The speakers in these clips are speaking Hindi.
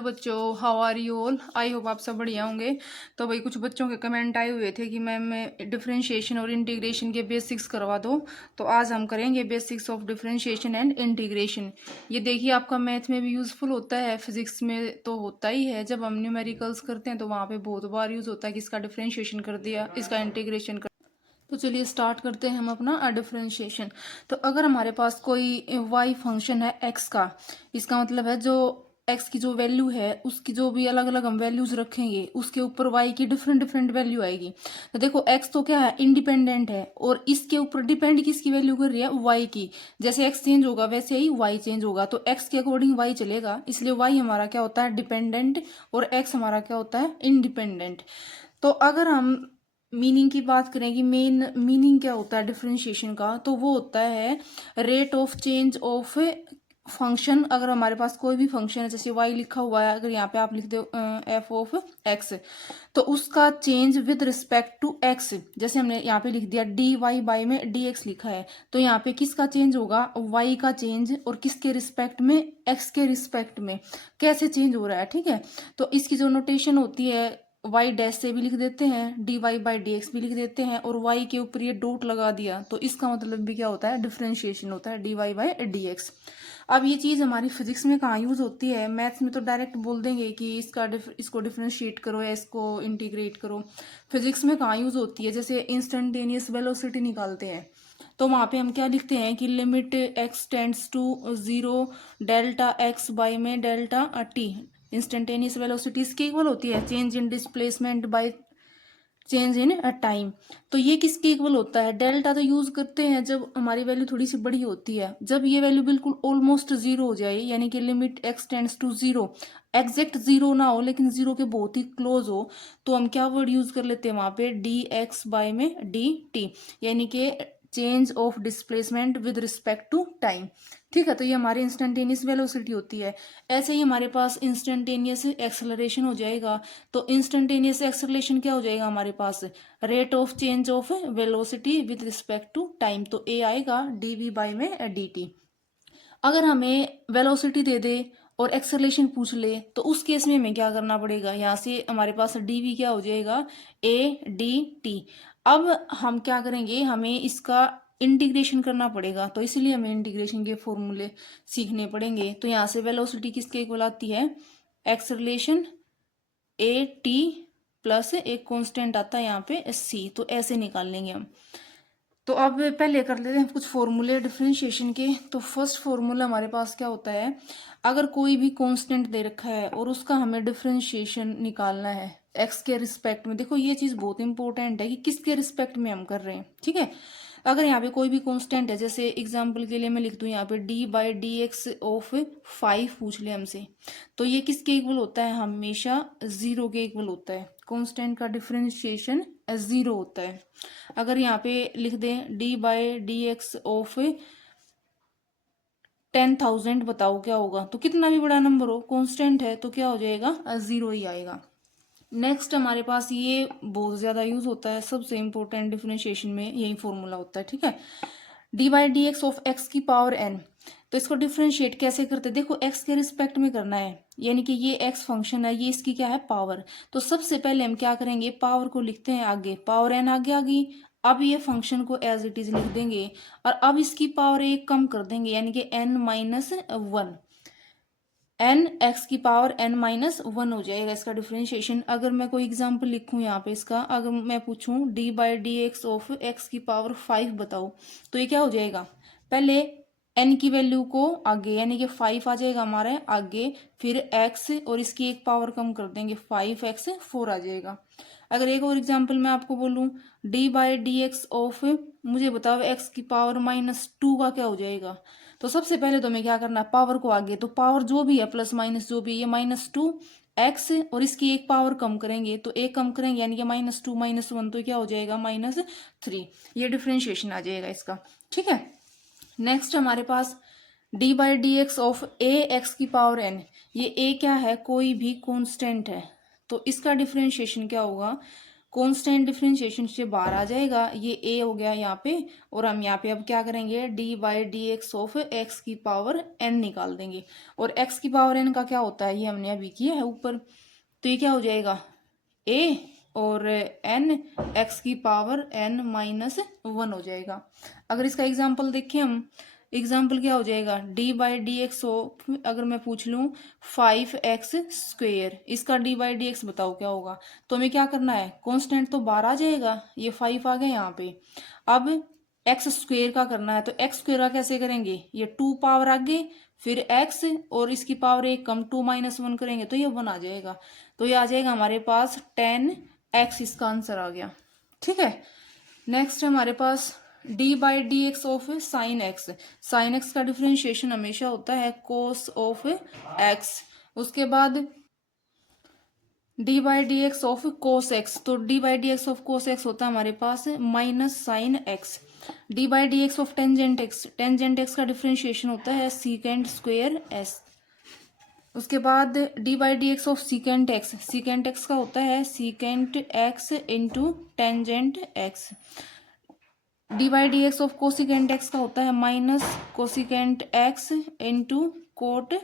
हेलो बच्चों, how are you all. I hope आप सब बढ़िया होंगे। तो भाई कुछ बच्चों के कमेंट आए हुए थे कि मैम मैं डिफरेंशिएशन और इंटीग्रेशन के बेसिक्स करवा दो। तो आज हम करेंगे basics of differentiation and integration. ये देखिए आपका मैथ में भी यूज़फुल होता है, फिजिक्स में तो होता ही है। जब हम न्यूमेरिकल्स करते हैं तो वहाँ पे बहुत बार यूज़ होता है कि इसका डिफरेंशिएशन कर दिया, इसका इंटीग्रेशन कर। तो चलिए स्टार्ट करते हैं हम अपना डिफरेंशिएशन। तो अगर हमारे पास कोई वाई फंक्शन है एक्स का, इसका मतलब है जो एक्स की जो वैल्यू है उसकी जो भी अलग अलग हम वैल्यूज रखेंगे उसके ऊपर वाई की डिफरेंट डिफरेंट वैल्यू आएगी। तो देखो एक्स तो क्या है, इंडिपेंडेंट है, और इसके ऊपर डिपेंड किसकी वैल्यू कर रही है, वाई की। जैसे एक्स चेंज होगा वैसे ही वाई चेंज होगा, तो एक्स के अकॉर्डिंग वाई चलेगा, इसलिए वाई हमारा क्या होता है, डिपेंडेंट, और एक्स हमारा क्या होता है, इंडिपेंडेंट। तो अगर हम मीनिंग की बात करें कि मेन मीनिंग क्या होता है डिफरेंशिएशन का, तो वो होता है rate of change of function. अगर हमारे पास कोई भी फंक्शन है, जैसे y लिखा हुआ है, अगर यहाँ पे आप लिख दो f ऑफ x, तो उसका change with respect to x, जैसे हमने यहाँ पे लिख दिया dy बाई में dx लिखा है, तो यहाँ पे किसका चेंज होगा, y का चेंज, और किसके रिस्पेक्ट में, x के रिस्पेक्ट में कैसे चेंज हो रहा है। ठीक है, तो इसकी जो नोटेशन होती है y डैश से भी लिख देते हैं, dy बाई dx भी लिख देते हैं, और y के ऊपर ये डॉट लगा दिया, तो इसका मतलब भी क्या होता है, डिफरेंशिएशन होता है, dy बाई dx। अब ये चीज़ हमारी फिजिक्स में कहाँ यूज़ होती है, मैथ्स में तो डायरेक्ट बोल देंगे कि इसको डिफरेंशिएट करो या इसको इंटीग्रेट करो। फिजिक्स में कहाँ यूज़ होती है, जैसे इंस्टेंटेनियस वेलोसिटी निकालते हैं, तो वहाँ पे हम क्या लिखते हैं कि limit x tends to 0 delta x by में डेल्टा t। इंस्टेंटेनियस वेलोसिटी इसकी इक्वल होती है change in displacement by change in time. तो ये किसके इक्वल होता है, डेल्टा तो यूज करते हैं जब हमारी वैल्यू थोड़ी सी बड़ी होती है। जब ये वैल्यू बिल्कुल ऑलमोस्ट जीरो हो जाए, यानी कि limit x tends to zero, exact zero ना हो लेकिन जीरो के बहुत ही क्लोज हो, तो हम क्या वर्ड यूज कर लेते हैं वहां पे, डी एक्स बाई में डी टी, यानी कि change of displacement with respect to time. ठीक है, तो ये हमारी इंस्टेंटेनियस वेलोसिटी होती है। ऐसे ही हमारे पास इंस्टेंटेनियस एक्सेलरेशन हो जाएगा। तो इंस्टेंटेनियस एक्सेलरेशन क्या हो जाएगा हमारे पास, rate of change of velocity with respect to time, तो ए आएगा डी वी बाई में डी टी। अगर हमें वेलोसिटी दे दे और एक्सेलरेशन पूछ ले, तो उस केस में हमें क्या करना पड़ेगा, यहाँ से हमारे पास डी वी क्या हो जाएगा, ए डी टी। अब हम क्या करेंगे, हमें इसका इंटीग्रेशन करना पड़ेगा, तो इसलिए हमें इंटीग्रेशन के फॉर्मूले सीखने पड़ेंगे। तो यहाँ से वेलोसिटी किसके इक्वल आती है, एक्सेलरेशन ए टी प्लस एक कांस्टेंट आता है यहाँ पे सी, तो ऐसे निकाल लेंगे हम। तो अब पहले कर लेते हैं कुछ फॉर्मूले डिफरेंशिएशन के। तो फर्स्ट फॉर्मूला हमारे पास क्या होता है, अगर कोई भी कांस्टेंट दे रखा है और उसका हमें डिफरेंशिएशन निकालना है एक्स के रिस्पेक्ट में। देखो ये चीज बहुत इंपॉर्टेंट है कि किसके रिस्पेक्ट में हम कर रहे हैं। ठीक है, अगर यहाँ पे कोई भी कांस्टेंट है, जैसे एग्जांपल के लिए मैं लिख दूं यहाँ पे D by D x of 5 पूछ ले हमसे, तो ये किसके इक्वल होता है, हमेशा जीरो के इक्वल होता है। कांस्टेंट का डिफरेंशिएशन जीरो होता है। अगर यहाँ पे लिख दें D by D x of 10,000, बताओ क्या होगा, तो कितना भी बड़ा नंबर हो कांस्टेंट है तो क्या हो जाएगा, जीरो ही आएगा। नेक्स्ट हमारे पास ये बहुत ज्यादा यूज होता है, सबसे इंपॉर्टेंट डिफरेंशिएशन में यही फॉर्मूला होता है। ठीक है, D by D x of X की पावर एन, तो इसको डिफरेंशिएट कैसे करते हैं, देखो एक्स के रिस्पेक्ट में करना है, यानी कि ये एक्स फंक्शन है, ये इसकी क्या है, पावर। तो सबसे पहले हम क्या करेंगे, पावर को लिखते हैं आगे, पावर एन आगे आ गई। अब ये फंक्शन को एज इट इज लिख देंगे, और अब इसकी पावर एक कम कर देंगे, यानी कि n minus one, n x की पावर एन माइनस वन हो जाएगा इसका डिफरेंशिएशन। अगर मैं कोई एग्जांपल लिखूं यहाँ पे इसका, अगर मैं पूछूं D by D x of X की पावर 5 बताओ, तो ये क्या हो जाएगा, पहले एन की वैल्यू को आगे, यानी कि 5 आ जाएगा हमारे आगे, फिर एक्स और इसकी एक पावर कम कर देंगे, 5x 4 आ जाएगा। अगर एक और एग्जाम्पल मैं आपको बोलूं D by D x of, मुझे बताओ एक्स की पावर -2 का क्या हो जाएगा। तो सबसे पहले तो हमें क्या करना है, पावर को आगे, तो पावर जो भी है प्लस माइनस जो भी, ये -2 एक्स और इसकी एक पावर कम करेंगे, तो एक कम करेंगे यानी कि -2 -1, तो क्या हो जाएगा -3। ये डिफरेंशिएशन आ जाएगा इसका। ठीक है, नेक्स्ट हमारे पास D by D x of A X की पावर एन, ये ए क्या है, कोई भी कॉन्स्टेंट है, तो इसका डिफरेंशिएशन क्या होगा, कॉन्स्टेंट डिफरेंशिएशन से बाहर आ जाएगा, ये ए हो गया यहाँ पे, और हम यहाँ पे अब क्या करेंगे, D by D x of X की पावर एन निकाल देंगे। और एक्स की पावर एन का क्या होता है, ये हमने अभी किया है ऊपर। तो ये क्या हो जाएगा, ए और एन एक्स की पावर एन माइनस वन हो जाएगा। अगर इसका एग्जाम्पल देखें हम, एग्जाम्पल क्या हो जाएगा, डी बाई डी एक्स हो, अगर मैं पूछ लूँ 5x², इसका डी बाई डी एक्स बताओ क्या होगा। तो हमें क्या करना है, कांस्टेंट तो बाहर आ जाएगा, ये 5 आ गया यहाँ पे। अब x² का करना है, तो x² का कैसे करेंगे, ये 2 पावर आगे, फिर x और इसकी पावर 1 कम, 2 माइनस 1 करेंगे तो ये 1 आ जाएगा। तो ये आ जाएगा हमारे पास 10x, इसका आंसर आ गया। ठीक है, नेक्स्ट हमारे पास D by D x of sine X. Sine X का डिफ्रेंशिएशन हमेशा होता है कोस ऑफ एक्स। उसके बाद D by D x of cos X, तो D by D x of cos X होता है हमारे पास minus sine X. D by D x of tangent X, tangent X का डिफ्रेंशिएशन होता है सीकेंट स्क्वेयर एस। उसके बाद D by D x of secant x, secant x का होता है secant x into tangent x. D by D x of cosecant x का होता है minus cosecant x into cot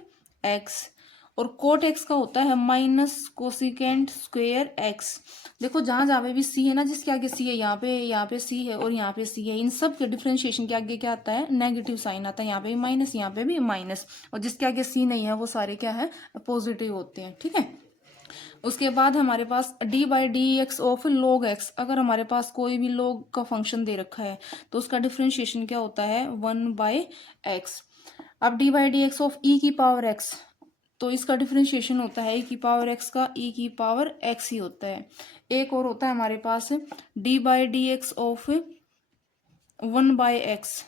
x. और कोट एक्स का होता है माइनस कोसिकेंट स्क्वेयर एक्स। देखो जहां जहां पे भी सी है ना, जिसके आगे सी है, यहाँ पे सी है और यहाँ पे सी है, इन सब के डिफ्रेंशिएशन के आगे क्या आता है, नेगेटिव साइन आता है। यहाँ पे भी माइनस, यहाँ पे भी माइनस, और जिसके आगे सी नहीं है वो सारे क्या है, पॉजिटिव होते हैं। ठीक है, उसके बाद हमारे पास D by D x of log X. अगर हमारे पास कोई भी लॉग का फंक्शन दे रखा है तो उसका डिफ्रेंशिएशन क्या होता है, 1/x। अब D by D x of E की पावर एक्स, तो इसका डिफ्रेंशिएशन होता है ई की पावर एक्स का ई की पावर एक्स ही होता है। एक और होता है हमारे पास D by D x of 1/x।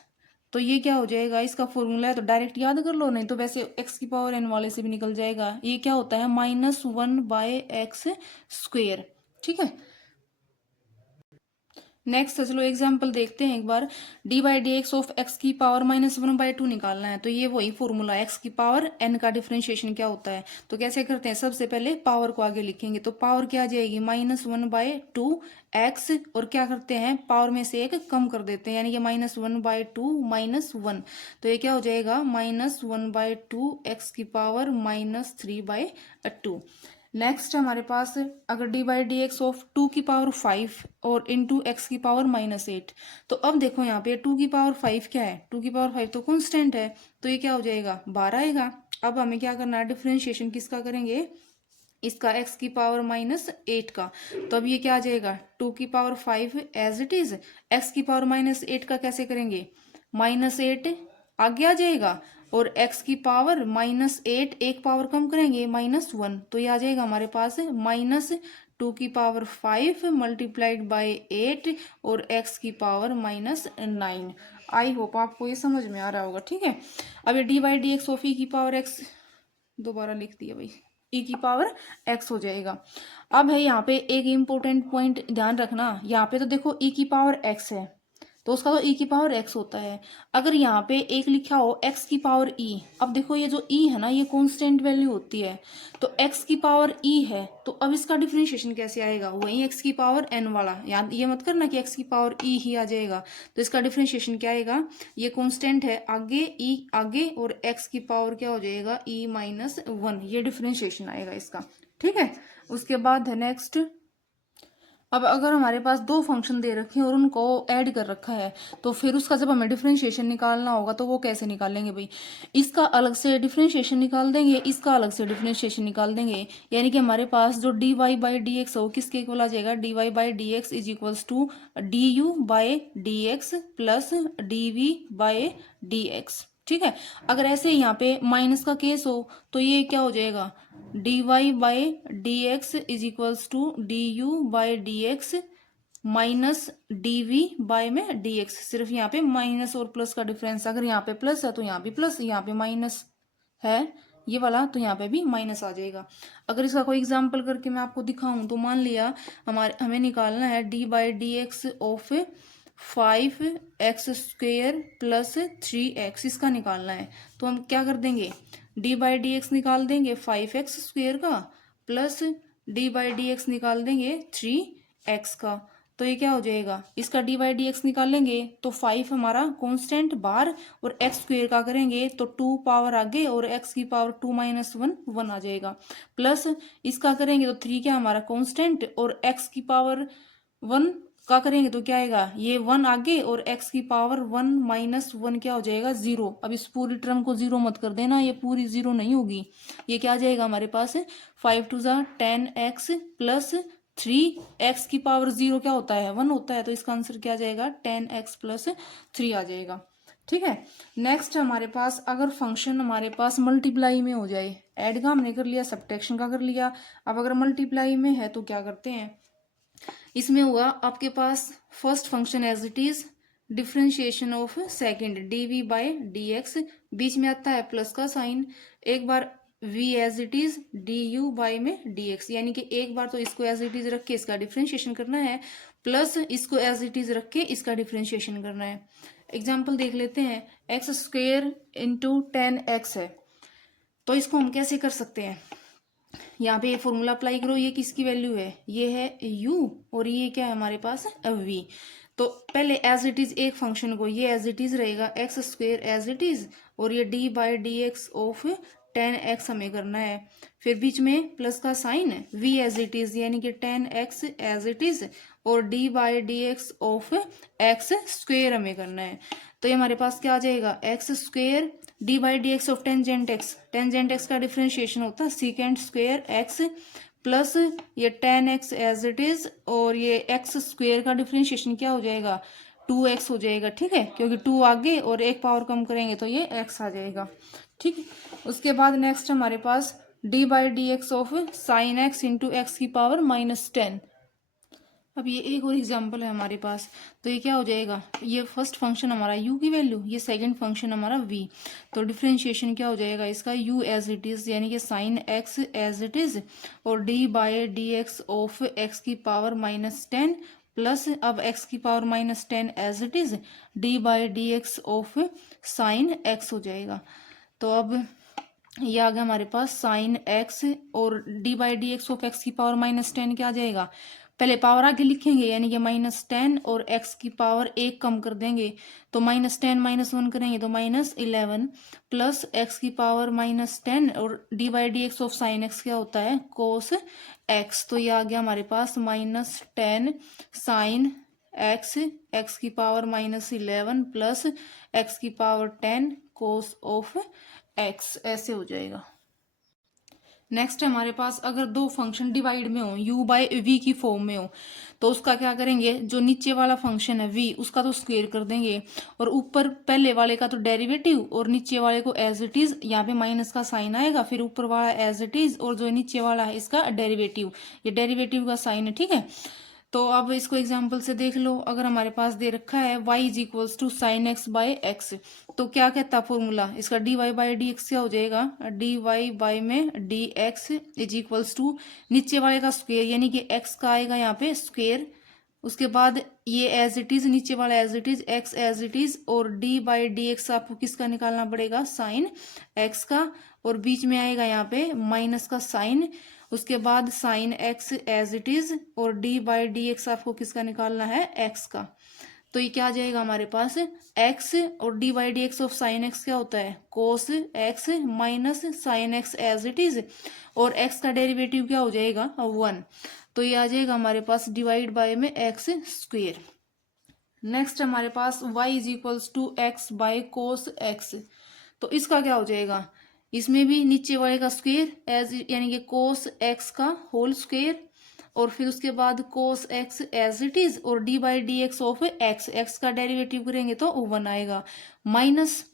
तो ये क्या हो जाएगा, इसका फॉर्मूला है तो डायरेक्ट याद कर लो, नहीं तो वैसे एक्स की पावर एन वाले से भी निकल जाएगा। ये क्या होता है, -1/x²। ठीक है, नेक्स्ट चलो एग्जाम्पल देखते हैं एक बार। D by D x of X की पावर -1/2 निकालना है, तो ये वही फॉर्मूला, एक्स की पावर एन का डिफरेंशिएशन क्या होता है। तो कैसे करते हैं, सबसे पहले पावर को आगे लिखेंगे, तो पावर क्या आ जाएगी, -1/2x, और क्या करते हैं, पावर में से एक कम कर देते हैं, यानी कि -1/2 -1, तो ये क्या हो जाएगा, -1/2x की पावर -3/2। नेक्स्ट हमारे पास अगर D by D x of 2 की पावर 5 और इंटू एक्स की पावर -8, तो अब देखो यहाँ पे 2 की पावर 5 क्या है, 2 की पावर 5 तो कांस्टेंट है, तो ये क्या हो जाएगा, 12 आएगा। अब हमें क्या करना है, डिफरेंशिएशन किसका करेंगे, इसका x की पावर -8 का। तो अब ये क्या आ जाएगा, 2 की power 5 as it is, x की पावर -8 का कैसे करेंगे, -8 आगे आ जाएगा, और x की पावर -8 एक पावर कम करेंगे -1, तो ये आ जाएगा हमारे पास -2 की पावर 5 मल्टीप्लाइड बाय 8 और x की पावर -9। आई होप आपको ये समझ में आ रहा होगा। ठीक है, अब ये D by D x of E की पावर x, दोबारा लिख दिया भाई, ई की पावर x हो जाएगा। अब है यहाँ पे एक इम्पोर्टेंट पॉइंट ध्यान रखना, यहाँ पे तो देखो ई की पावर x है, तो उसका तो ई की पावर x होता है। अगर यहाँ पे एक लिखा हो x की पावर e, अब देखो ये जो e है ना, ये कांस्टेंट वैल्यू होती है, तो x की पावर e है, तो अब इसका डिफरेंशिएशन कैसे आएगा, वही x की पावर n वाला, याद ये मत करना कि x की पावर e ही आ जाएगा। तो इसका डिफरेंशिएशन क्या आएगा, ये कांस्टेंट है आगे, e आगे, और x की पावर क्या हो जाएगा, e-1, ये डिफरेंशिएशन आएगा इसका। ठीक है, उसके बाद है नेक्स्ट। अब अगर हमारे पास दो फंक्शन दे रखे हैं और उनको ऐड कर रखा है, तो फिर उसका जब हमें डिफरेंशिएशन निकालना होगा तो वो कैसे निकालेंगे भाई, इसका अलग से डिफरेंशिएशन निकाल देंगे, इसका अलग से डिफरेंशिएशन निकाल देंगे, यानी कि हमारे पास जो d Y by D x हो किसके इक्वल आ जाएगा, d Y by D x is equals to d you by D x plus d we by D x. ठीक है, अगर ऐसे यहाँ पे माइनस का केस हो तो ये क्या हो जाएगा, d Y by D x is equals to d you by D x minus d v by में डी एक्स। सिर्फ यहाँ पे माइनस और प्लस का डिफरेंस, अगर यहाँ पे प्लस है तो यहाँ पे प्लस, यहाँ पे माइनस है ये वाला तो यहाँ पे भी माइनस आ जाएगा। अगर इसका कोई एग्जांपल करके मैं आपको दिखाऊं, तो मान लिया हमें निकालना है D by D x of 5x² plus 3x, इसका निकालना है, तो हम क्या कर देंगे, डी बाई डी एक्स निकाल देंगे 5x² का, plus D by D x निकाल देंगे 3 एक्स का। तो ये क्या हो जाएगा, इसका डी बाई डी एक्स निकालेंगे तो 5 हमारा कांस्टेंट बाहर, और एक्स स्क्वेयर का करेंगे तो 2 पावर आगे और एक्स की पावर 2 माइनस 1 1 आ जाएगा, प्लस इसका करेंगे तो 3 क्या हमारा कांस्टेंट, और एक्स की पावर 1 का करेंगे तो क्या आएगा, ये 1 आगे और x की पावर 1 माइनस 1 क्या हो जाएगा, 0। अब इस पूरी टर्म को 0 मत कर देना, ये पूरी 0 नहीं होगी, ये क्या आ जाएगा हमारे पास, 5 टू ज़ा 10x प्लस 3x की पावर 0 क्या होता है, 1 होता है, तो इसका आंसर क्या आ जाएगा, 10x प्लस 3 आ जाएगा। ठीक है, नेक्स्ट हमारे पास अगर फंक्शन हमारे पास मल्टीप्लाई में हो जाए, ऐड का हमने कर लिया, सब्ट्रैक्शन का कर लिया, अब अगर मल्टीप्लाई में है तो क्या करते हैं, इसमें हुआ आपके पास first function as it is, differentiation of second D we by D X, बीच में आता है प्लस का साइन, एक बार v as it is D you by में डी एक्स, यानी कि एक बार तो इसको एज इट इज रख के इसका डिफ्रेंशिएशन करना है, प्लस इसको एज इट इज रख के इसका डिफ्रेंशिएशन करना है। एग्जाम्पल देख लेते हैं, एक्स स्क्वेयर इंटू 10x है, तो इसको हम कैसे कर सकते हैं, यहाँ पे ये फॉर्मूला अप्लाई करो, ये किसकी वैल्यू है, ये है u और ये क्या है हमारे पास v। तो पहले एज इट इज एक फंक्शन को ये एज इट इज रहेगा x square as it is, और ये d by D x of 10x हमें करना है, फिर बीच में प्लस का sign v as it is यानी कि 10x एज इट इज, और d by D x of x square हमें करना है। तो ये हमारे पास क्या आ जाएगा, x square D by D x of tangent X का डिफ्रेंशिएशन होता है सीकेंड स्क्वेयर एक्स, प्लस ये 10x एज इट इज, और ये एक्स स्क्वेयर का डिफ्रेंशिएशन क्या हो जाएगा, 2x हो जाएगा। ठीक है, क्योंकि 2 आगे और एक पावर कम करेंगे तो ये x आ जाएगा। ठीक है, उसके बाद नेक्स्ट हमारे पास D by D x of sine X into X की पावर -10। अब ये एक और एग्जांपल है हमारे पास, तो ये क्या हो जाएगा, ये फर्स्ट फंक्शन हमारा u की वैल्यू, ये सेकंड फंक्शन हमारा v, तो डिफ्रेंशिएशन क्या हो जाएगा इसका, u एज इट इज यानी कि sine x as it is, और d by D x of x की पावर -10, प्लस अब x की power -10 as it is d by D x of sine x हो जाएगा। तो अब ये आ गया हमारे पास साइन x, और d by D x of x की पावर -10 क्या आ जाएगा, पहले पावर आगे लिखेंगे यानी कि -10 और x की पावर 1 कम कर देंगे, तो -10 -1 करेंगे तो -11, प्लस x की पावर -10 और d by D x of sine x क्या होता है, कोस x। तो ये आ गया हमारे पास -10 साइन x की पावर -11 प्लस x की पावर 10 कोस ऑफ x, ऐसे हो जाएगा। नेक्स्ट हमारे पास अगर दो फंक्शन डिवाइड में हो, u बाई v की फॉर्म में हो, तो उसका क्या करेंगे, जो नीचे वाला फंक्शन है v उसका तो स्क्वायर कर देंगे, और ऊपर पहले वाले का तो डेरिवेटिव और नीचे वाले को एज इट इज, यहाँ पे माइनस का साइन आएगा, फिर ऊपर वाला एज इट इज और जो नीचे वाला है इसका डेरिवेटिव, ये डेरिवेटिव का साइन है। ठीक है, तो अब इसको एग्जाम्पल से देख लो, अगर हमारे पास दे रखा है y is equals to sine x by x, तो क्या कहता है फॉर्मूला इसका, d Y by D x क्या हो जाएगा, डी वाई बाई में D x is equals to नीचे वाले का स्क्वेयर यानी कि x का आएगा यहाँ पे स्क्वेयर, उसके बाद ये एज इट इज नीचे वाला as it is x as it is, और d बाई डी एक्स आपको किसका निकालना पड़ेगा, साइन x का, और बीच में आएगा यहाँ पे माइनस का साइन, उसके बाद sine x as it is, और d बाई डी एक्स आपको किसका निकालना है, x का। तो ये क्या आ जाएगा हमारे पास, x और d by D x of sine x क्या होता है, cos x minus sine x as it is, और x का डेरिवेटिव क्या हो जाएगा, 1। तो ये आ जाएगा हमारे पास डिवाइड बाय में x स्क्वेयर। नेक्स्ट हमारे पास y is equals to x by cos x, तो इसका क्या हो जाएगा, इसमें भी नीचे वाले का स्क्वेयर एज यानी कि कोस x का होल स्क्वेयर, और फिर उसके बाद cos x as it is, और d by D x of x का डेरिवेटिव करेंगे तो 1 आएगा, माइनस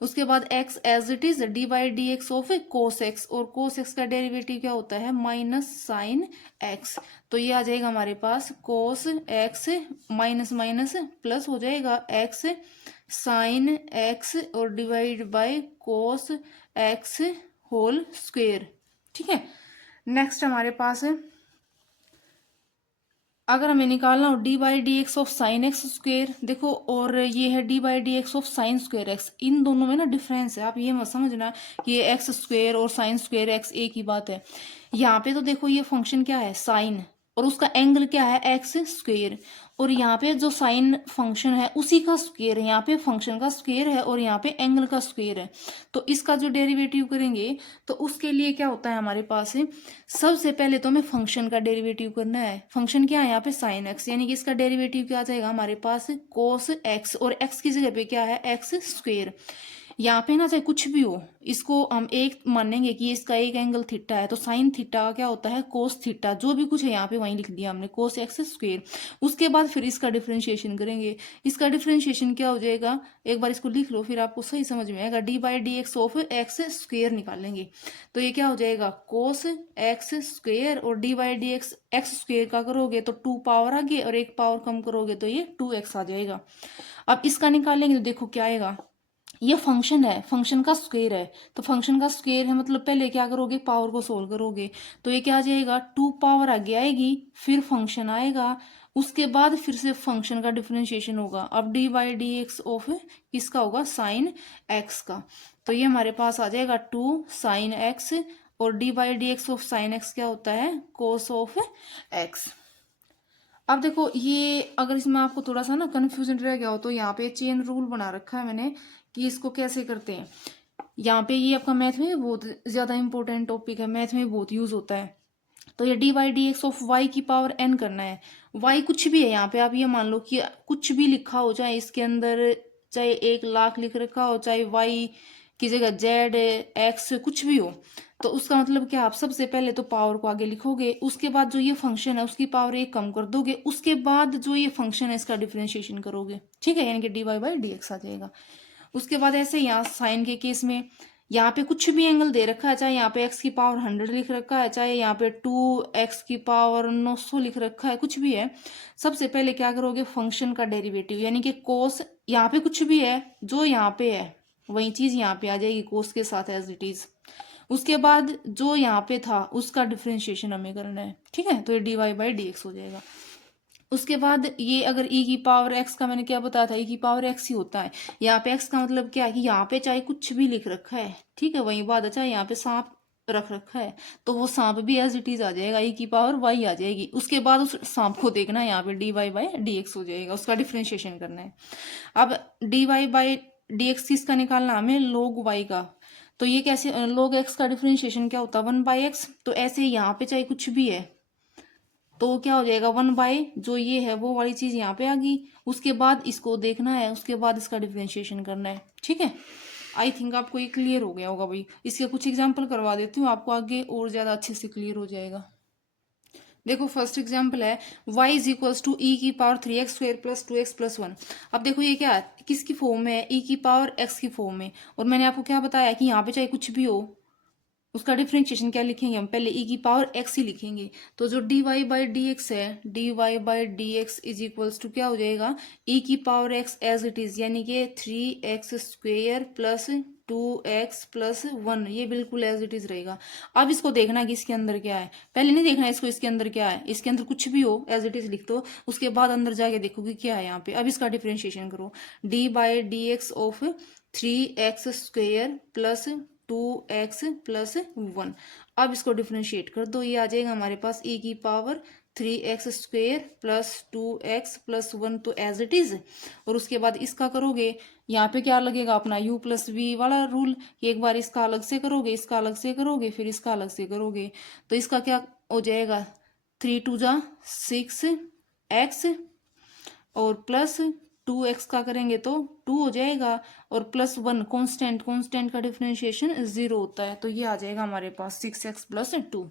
उसके बाद x as it is d by D x of cos x, और कोस x का डेरिवेटिव क्या होता है, माइनस साइन x। तो ये आ जाएगा हमारे पास cos x minus minus plus हो जाएगा x साइन x और divide by cos x whole square. ठीक है, नेक्स्ट हमारे पास है, अगर हमें निकालना हो D by D x of sine x square, देखो और ये है D by D x of sine square X, इन दोनों में ना डिफरेंस है, आप ये मत समझना कि ये एक्स स्क्वेयर और साइन स्क्वेयर एक्स एक ही बात है। यहाँ पे तो देखो ये फंक्शन क्या है, साइन, और उसका एंगल क्या है एक्स स्क्वेयर, और यहाँ पे जो साइन फंक्शन है उसी का स्क्वेयर है, यहाँ पे फंक्शन का स्क्वेयर है और यहाँ पे एंगल का स्क्वेयर है। तो इसका जो डेरिवेटिव करेंगे तो उसके लिए क्या होता है हमारे पास, सबसे पहले तो हमें फंक्शन का डेरिवेटिव करना है। फंक्शन क्या है यहाँ पे साइन एक्स, यानी कि इसका डेरिवेटिव क्या आ जाएगा हमारे पास कोस एक्स, और एक्स की जगह पे क्या है एक्स स्क्वेयर। यहाँ पे ना चाहे कुछ भी हो, इसको हम एक मानेंगे कि इसका एक एंगल थीटा है, तो साइन थीटा का क्या होता है कोस थीटा, जो भी कुछ है यहाँ पे वहीं लिख दिया हमने कोस एक्स स्क्वेयर। उसके बाद फिर इसका डिफरेंशिएशन करेंगे। इसका डिफरेंशिएशन क्या हो जाएगा, एक बार इसको लिख लो फिर आपको सही समझ में आएगा। D by D x of x square निकालेंगे तो ये क्या हो जाएगा कोस एक्स स्क्वेयर, और D by D x x square का करोगे तो 2 पावर आगे और एक पावर कम करोगे तो ये 2x आ जाएगा। अब इसका निकालेंगे तो देखो क्या आएगा, ये फंक्शन है, फंक्शन का स्क्वायर है, तो फंक्शन का स्क्वायर है मतलब पहले क्या करोगे पावर को सोल्व करोगे, तो ये क्या आ जाएगा 2 पावर आगे आएगी, फिर फंक्शन आएगा, उसके बाद फिर से फंक्शन का डिफरेंशिएशन होगा। अब D by D x of किसका होगा साइन एक्स का, तो ये हमारे पास आ जाएगा 2 साइन एक्स, और D by D x of sine x क्या होता है कोस ऑफ एक्स। अब देखो ये अगर इसमें आपको थोड़ा सा ना कंफ्यूजन रह गया हो तो यहाँ पे चेन रूल बना रखा है मैंने कि इसको कैसे करते हैं। यहाँ पे ये आपका मैथ में बहुत ज्यादा इंपॉर्टेंट टॉपिक है, मैथ में बहुत यूज होता है। तो ये d y d x of y की पावर एन करना है। वाई कुछ भी है यहाँ पे, आप ये मान लो कि कुछ भी लिखा हो, चाहे इसके अंदर चाहे 1 लाख लिख रखा हो, चाहे वाई की जगह जेड एक्स कुछ भी हो, तो उसका मतलब क्या, आप सबसे पहले तो पावर को आगे लिखोगे, उसके बाद जो ये फंक्शन है उसकी पावर 1 कम कर दोगे, उसके बाद जो ये फंक्शन है इसका डिफरेंशिएशन करोगे, ठीक है, यानी कि D Y by D X आ जाएगा। उसके बाद ऐसे यहाँ साइन के केस में यहाँ पे कुछ भी एंगल दे रखा है, चाहे यहाँ पे x की पावर 100 लिख रखा है, चाहे यहाँ पे 2x की पावर 900 लिख रखा है, कुछ भी है, सबसे पहले क्या करोगे फंक्शन का डेरिवेटिव, यानी कि कोस, यहाँ पे कुछ भी है जो यहाँ पे है वही चीज यहाँ पे आ जाएगी कोस के साथ एज इट इज। उसके बाद जो यहाँ पे था उसका डिफरेंशिएशन हमें करना है, ठीक है, तो ये d Y by D x हो जाएगा। उसके बाद ये अगर e की पावर x का मैंने क्या बताया था, e की पावर x ही होता है, यहाँ पे x का मतलब क्या है कि यहाँ पे चाहे कुछ भी लिख रखा है, ठीक है, वही बात है, चाहे यहाँ पे सांप रख रखा है तो वो सांप भी एज इट इज आ जाएगा, e की पावर y आ जाएगी। उसके बाद उस सांप को देखना है, यहाँ पे d Y by D x हो जाएगा, उसका डिफ्रेंशिएशन करना है। अब d Y by D x किसका निकालना हमें लोग y का, तो ये कैसे लोग x का डिफ्रेंशिएशन क्या होता है 1/x, तो ऐसे यहाँ पे चाहे कुछ भी है तो क्या हो जाएगा 1 बाय जो ये है वो वाली चीज यहाँ पे आ गई, उसके बाद इसको देखना है, उसके बाद इसका डिफरेंशिएशन करना है, ठीक है। आई थिंक आपको ये क्लियर हो गया होगा भाई, इसके कुछ एग्जांपल करवा देती हूँ आपको, आगे और ज्यादा अच्छे से क्लियर हो जाएगा। देखो फर्स्ट एग्जाम्पल है y इज इक्वल्स टू ई की power 3x square plus 2x plus 1। अब देखो ये क्या है किसकी फॉर्म में है, e की पावर x की फॉर्म में, और मैंने आपको क्या बताया कि यहाँ पे चाहे कुछ भी हो उसका डिफरेंशिएशन क्या लिखेंगे हम, पहले e की पावर x ही लिखेंगे, तो जो dy बाई डी एक्स है dy by D x is equals to क्या हो जाएगा e की power x as it is, यानी कि 3x square plus 2x plus 1, ये बिल्कुल एज इट इज रहेगा। अब इसको देखना कि इसके अंदर क्या है, पहले नहीं देखना इसको इसके अंदर क्या है, इसके अंदर कुछ भी हो एज इट इज लिख दो, उसके बाद अंदर जाके देखो कि क्या है यहाँ पे। अब इसका डिफरेंशिएशन करो, D by D x of 3x square plus 2x plus 1। अब इसको डिफ्रेंशिएट कर दो, ये आ जाएगा हमारे पास e की power 3x square plus 2x plus 1, तो एज इट इज। और उसके बाद इसका करोगे, यहाँ पे क्या लगेगा अपना u प्लस वी वाला रूल, एक बार इसका अलग से करोगे, इसका अलग से करोगे, फिर इसका अलग से करोगे, तो इसका क्या हो जाएगा 3 2 जा 6x और प्लस 2x का करेंगे तो 2 हो जाएगा, और प्लस 1 कांस्टेंट, कांस्टेंट का डिफरेंशिएशन 0 होता है, तो ये आ जाएगा हमारे पास 6x प्लस 2।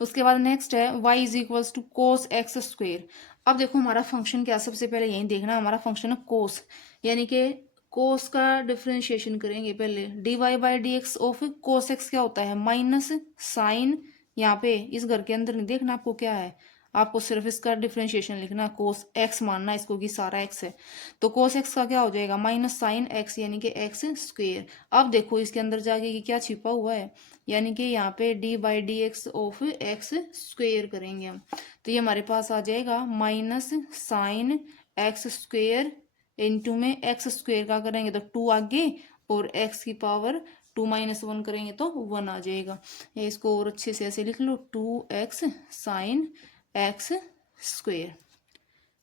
उसके बाद नेक्स्ट है y is equals to cos x square. अब देखो हमारा फंक्शन क्या, सबसे पहले यही देखना हमारा फंक्शन है कोस, यानी कि कोस का डिफरेंशिएशन करेंगे पहले, d Y by D x of cos x क्या होता है माइनस साइन, यहाँ पे इस घर के अंदर नहीं देखना आपको क्या है, आपको सिर्फ इसका डिफरेंशिएशन लिखना, कोस एक्स मानना इसको कि सारा एक्स है, तो कोस एक्स का क्या हो जाएगा माइनस साइन एक्स, यानी कि एक्स स्क्वेयर। अब देखो इसके अंदर जाके कि क्या छिपा हुआ है, यानी कि यहाँ पे D by D x of x square करेंगे हम, तो ये हमारे पास आ जाएगा minus sine x square into में एक्स स्क्वेयर का करेंगे तो 2 आगे, और एक्स की पावर 2 माइनस 1 करेंगे तो 1 आ जाएगा, या इसको और अच्छे से ऐसे लिख लो 2x sine x square.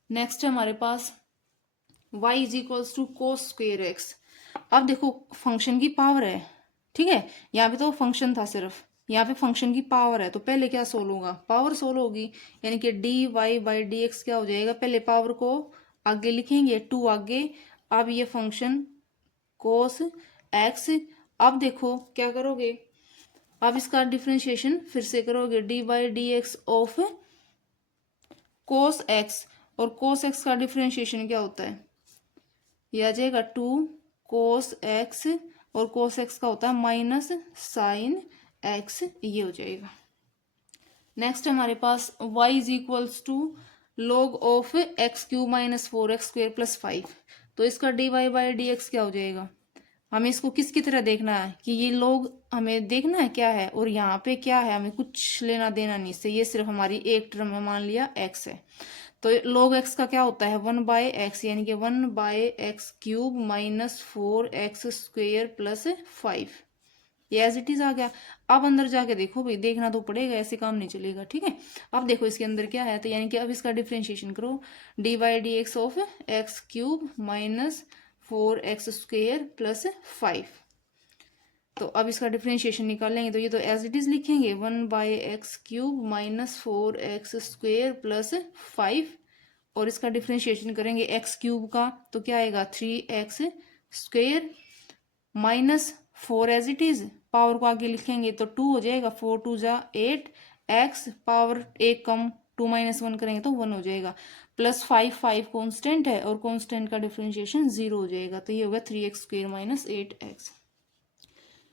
Next है हमारे पास y is equals to cos square x. अब देखो फंक्शन की पावर है, ठीक है, यहाँ पे तो फंक्शन था सिर्फ, यहाँ पे फंक्शन की पावर है, तो पहले क्या सोल्व होगा, पावर सोल्व होगी, यानी कि D Y by D x क्या हो जाएगा, पहले पावर को आगे लिखेंगे, टू आगे। अब ये फंक्शन कोस एक्स, अब देखो क्या करोगे, अब इसका डिफ्रेंशिएशन फिर से करोगे, D by D x of cos x, और कोस एक्स का डिफ्रेंशिएशन क्या होता है, ये आ जाएगा टू कोस एक्स, और कोस एक्स का होता है माइनस साइन एक्स, ये हो जाएगा। नेक्स्ट हमारे पास y is equals to log of x cube minus 4x square plus 5। तो इसका d Y by D x क्या हो जाएगा, हमें इसको किसकी तरह देखना है कि ये लोग हमें देखना है क्या है, और यहाँ पे क्या है, हमें कुछ लेना देना नहीं इससे, ये सिर्फ हमारी एक टर्म में मान लिया x है। तो log x का क्या होता है, 1/x, यानी कि 1/x cube minus 4x square plus 5, ये एज इट इज आ गया। अब अंदर जाके देखो भाई, देखना तो पड़ेगा, ऐसे काम नहीं चलेगा, ठीक है। अब देखो इसके अंदर क्या है, तो यानी कि अब इसका डिफ्रेंशिएशन करो, D by D x of x cube minus 4x square plus 5। तो अब इसका डिफ्रेंशिएशन निकालेंगे, तो ये तो एज इट इज लिखेंगे, 1/x cube minus 4x square plus 5, और इसका डिफ्रेंशिएशन करेंगे एक्स क्यूब का, तो क्या आएगा 3x square minus 4 as it is, power को आगे लिखेंगे तो 2 हो जाएगा, 4 2 जा 8, एक्स पावर एक कम 2 माइनस 1 करेंगे तो 1 हो जाएगा, प्लस 5 कॉन्स्टेंट है, और कॉन्स्टेंट का डिफ्रेंशिएशन 0 हो जाएगा, तो ये होगा 3x स्क्वेयर माइनस 8x।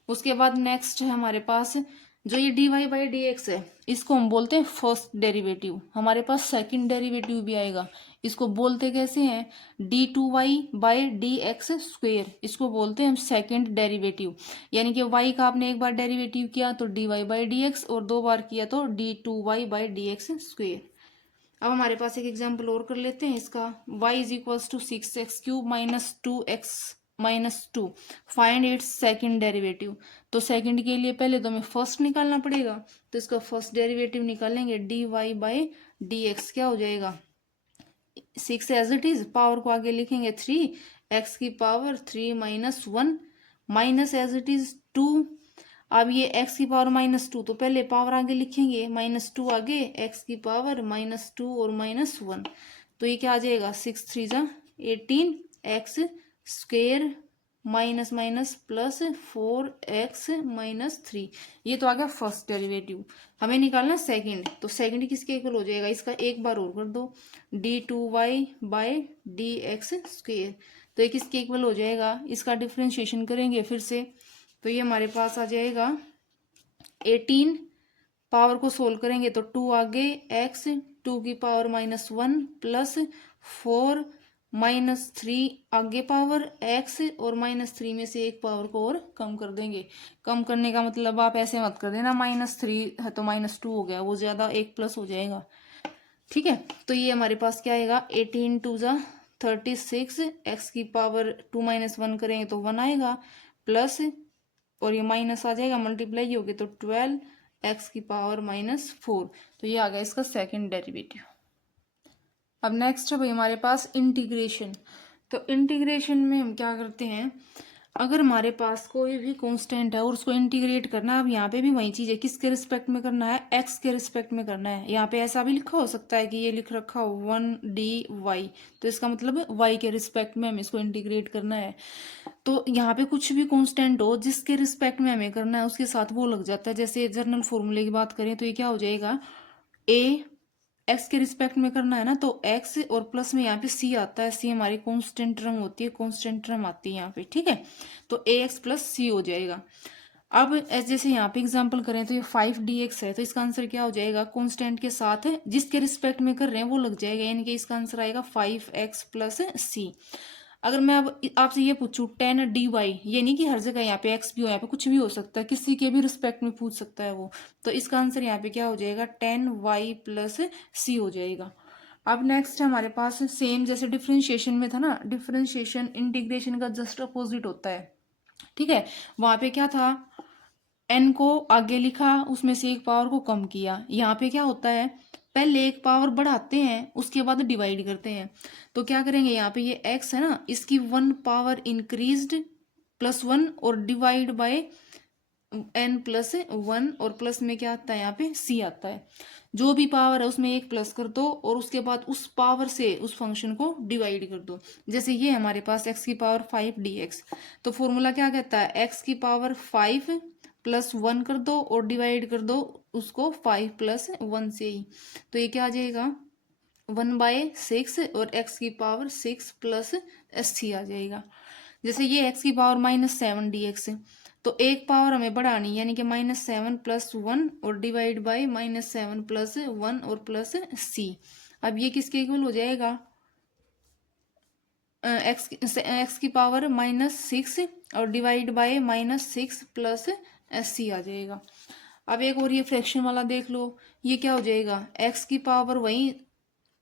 उसके बाद नेक्स्ट है हमारे पास जो ये d Y by D x है, इसको हम बोलते हैं फर्स्ट डेरिवेटिव। हमारे पास सेकंड डेरिवेटिव भी आएगा, इसको बोलते कैसे हैं, d two y by D x square, इसको बोलते हैं हम सेकंड डेरिवेटिव। यानी कि वाई का आपने एक बार डेरिवेटिव किया तो d Y by D x, और दो बार किया तो d two y by D x square. अब हमारे पास एक एग्जाम्पल और कर लेते हैं इसका, y is equals to 6x cube minus 2x minus 2, find its second derivative. तो सेकंड के लिए पहले तो हमें फर्स्ट निकालना पड़ेगा, तो इसका फर्स्ट डेरिवेटिव निकालेंगे, d Y by D x क्या हो जाएगा, 6 एज इट इज, पावर को आगे लिखेंगे 3, x की power 3 minus 1, minus as it is 2। अब ये x की पावर माइनस 2, तो पहले पावर आगे लिखेंगे, माइनस 2 आगे, x की पावर माइनस 2 और माइनस 1, तो ये क्या आ जाएगा, 6 3 जा 18 x square minus minus plus 4x minus 3, ये तो आ गया फर्स्ट डेरिवेटिव। हमें निकालना सेकंड, तो सेकंड किसके इक्वल हो जाएगा, इसका एक बार और कर दो, d two y by D x square, तो ये किसके इक्वल हो जाएगा, इसका डिफ्रेंशिएशन करेंगे फिर से, तो ये हमारे पास आ जाएगा 18, पावर को सोल्व करेंगे तो 2 आगे, x 2 की पावर माइनस 1 प्लस 4 माइनस 3 आगे पावर x, और माइनस 3 में से एक पावर को और कम कर देंगे। कम करने का मतलब आप ऐसे मत कर देना, -3 है तो -2 हो गया, वो ज्यादा एक प्लस हो जाएगा, ठीक है। तो ये हमारे पास क्या आएगा, 18 2 जा 36, x की पावर 2 माइनस 1 करेंगे तो 1 आएगा, प्लस और ये माइनस आ जाएगा, मल्टीप्लाई होगी तो 12 x की पावर माइनस 4, तो ये आ गया इसका सेकंड डेरिवेटिव। अब नेक्स्ट है भाई हमारे पास इंटीग्रेशन। तो इंटीग्रेशन में हम क्या करते हैं, अगर हमारे पास कोई भी कांस्टेंट है और उसको इंटीग्रेट करना है, अब यहाँ पे भी वही चीज है, किसके रिस्पेक्ट में करना है, x के रिस्पेक्ट में करना है। यहाँ पे ऐसा भी लिखा हो सकता है कि ये लिख रखा हो 1dy, तो इसका मतलब y के रिस्पेक्ट में हमें इसको इंटीग्रेट करना है। तो यहाँ पे कुछ भी कांस्टेंट हो जिसके रिस्पेक्ट में हमें करना है, उसके साथ वो लग जाता है। जैसे जनरल फॉर्मूले की बात करें तो ये क्या हो जाएगा, a x के रिस्पेक्ट में करना है ना, तो x और प्लस में यहाँ पे c आता है, c हमारी कांस्टेंट टर्म होती है, कांस्टेंट टर्म आती है यहाँ पे, ठीक है। तो ax प्लस c हो जाएगा। अब जैसे यहाँ पे एग्जांपल करें तो ये 5dx है, तो इसका आंसर क्या हो जाएगा, कांस्टेंट के साथ जिसके रिस्पेक्ट में कर रहे हैं वो लग जाएगा, यानी कि इसका आंसर आएगा 5x प्लस c। अगर मैं अब आपसे ये पूछूं 10dy, ये नहीं कि हर जगह यहाँ पे x भी हो, यहाँ पे कुछ भी हो सकता है, किसी के भी रिस्पेक्ट में पूछ सकता है वो, तो इसका आंसर यहाँ पे क्या हो जाएगा, 10y प्लस c हो जाएगा। अब नेक्स्ट हमारे पास सेम जैसे डिफ्रेंशिएशन में था ना, डिफ्रेंशिएशन इंटीग्रेशन का जस्ट अपोजिट होता है, ठीक है। वहां पे क्या था, n को आगे लिखा, उसमें से एक पावर को कम किया। यहाँ पे क्या होता है, पहले एक पावर बढ़ाते हैं उसके बाद डिवाइड करते हैं। तो क्या करेंगे, यहाँ पे ये x है ना, इसकी 1 पावर इंक्रीज्ड +1 और डिवाइड बाय n+1 और प्लस में क्या आता है यहाँ पे c आता है। जो भी पावर है उसमें एक प्लस कर दो और उसके बाद उस पावर से उस फंक्शन को डिवाइड कर दो। जैसे ये हमारे पास x की पावर 5 dx, तो फॉर्मूला क्या कहता है, x की पावर 5 + 1 कर दो और डिवाइड कर दो उसको 5 + 1 से ही। तो ये क्या आ जाएगा 1/6 और x की पावर 6 + c आ जाएगा। जैसे ये x की पावर -7 dx है, तो एक पावर हमें बढ़ानी यानी कि -7 + 1 और डिवाइड बाय -7 + 1 और प्लस c। अब ये किसके इक्वल हो जाएगा, x की पावर -6 और डिवाइड बाय -6 + c आ जाएगा। अब एक और ये फ्रैक्शन वाला देख लो, ये क्या हो जाएगा, x की पावर वही